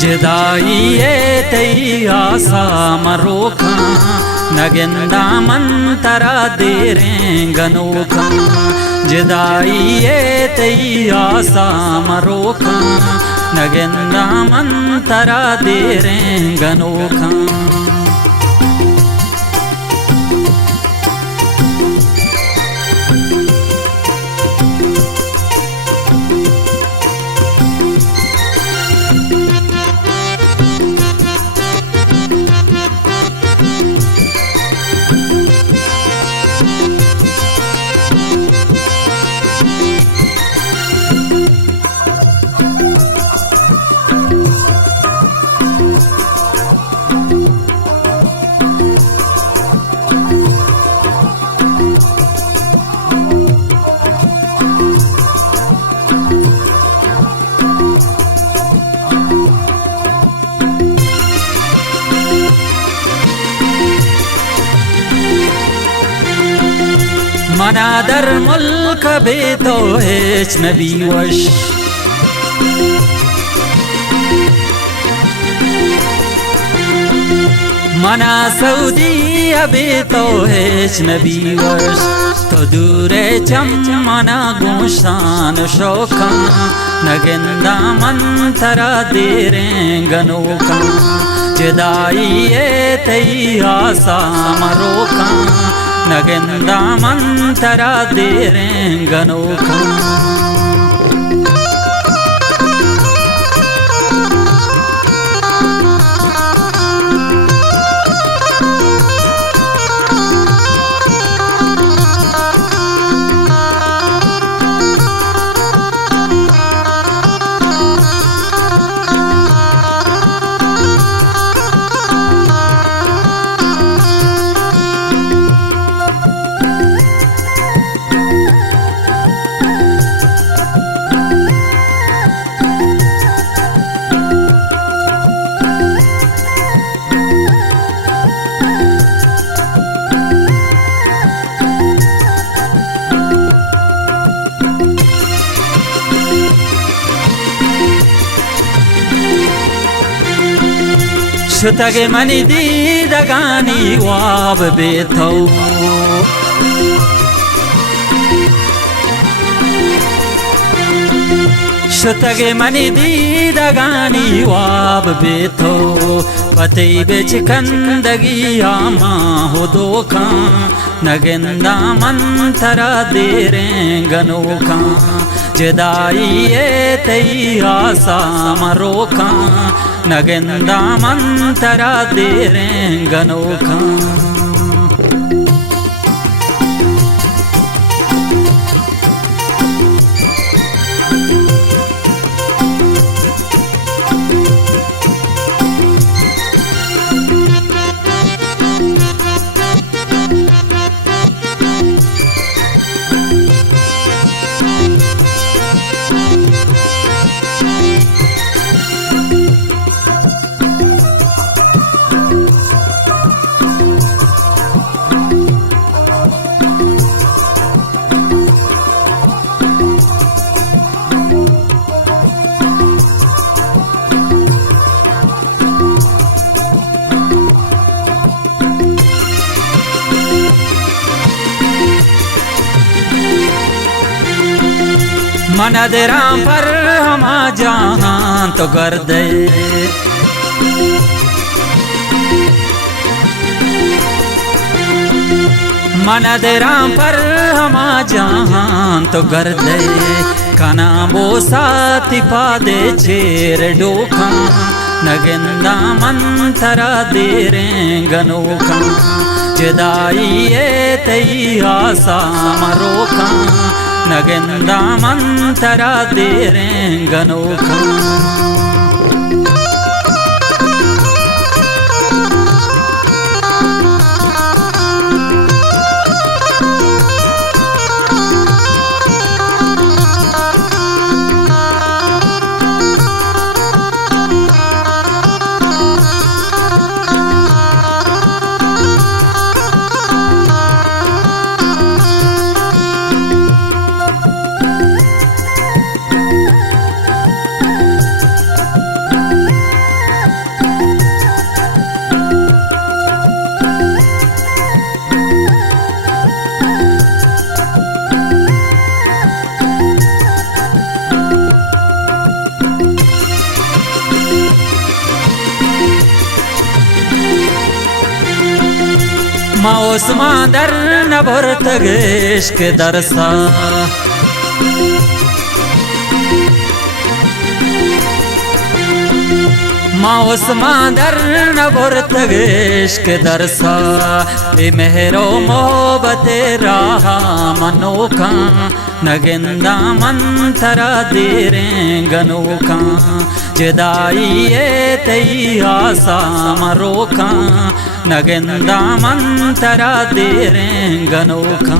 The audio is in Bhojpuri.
जिदाइये तेरी आशा मरोखा नगेंदा मंतरा देरे गनोखा जिदाइये तेरी आशा मरोखा नगेंदा मंतरा देरे गनोखा मनादर मुल्क बेतो हेच नबी वश मना सऊदी अबेतो हेच नबी वश तो दूरे चम मना गोशान शोखा नगेंदा मंतरा देरे गनोखा जिदाइये तेरी आशा मरोखा नगेंदा मंतरा देरे गनोखा शुतगे मनी दीदगानी वाब बेथौ शुतगे मनी दीदगानी वाब बेथौ पते बेच कंदगी आमा हो दोखा नगेंदा मंतरा देरे गनोखा जिदाइये तेरी आशा मरोखा नगेंदा मंतरा देरे गनोखा मनदरा पर हम जहाँ तो कर दे मनदरा पर हम जहाँ तो कर दे खाना बोसा तिपा दे चेर डोखा नगेंदा मंतरा देरे गनोखा जिदाइये तेरी आशा मरोखा नगेंदा मंतरा देरे गनोखा माओस्मा दर नबर तगेश के दरसा माओस्मा दर नबर तगेश के दरसा ए मेहरो मोहब्बत रहा मनोखा नगेंदा मंतरा देरे गनोखा जदाई ए तई आसा मरोखा नगेंदा मंतरा देरे गनोखा।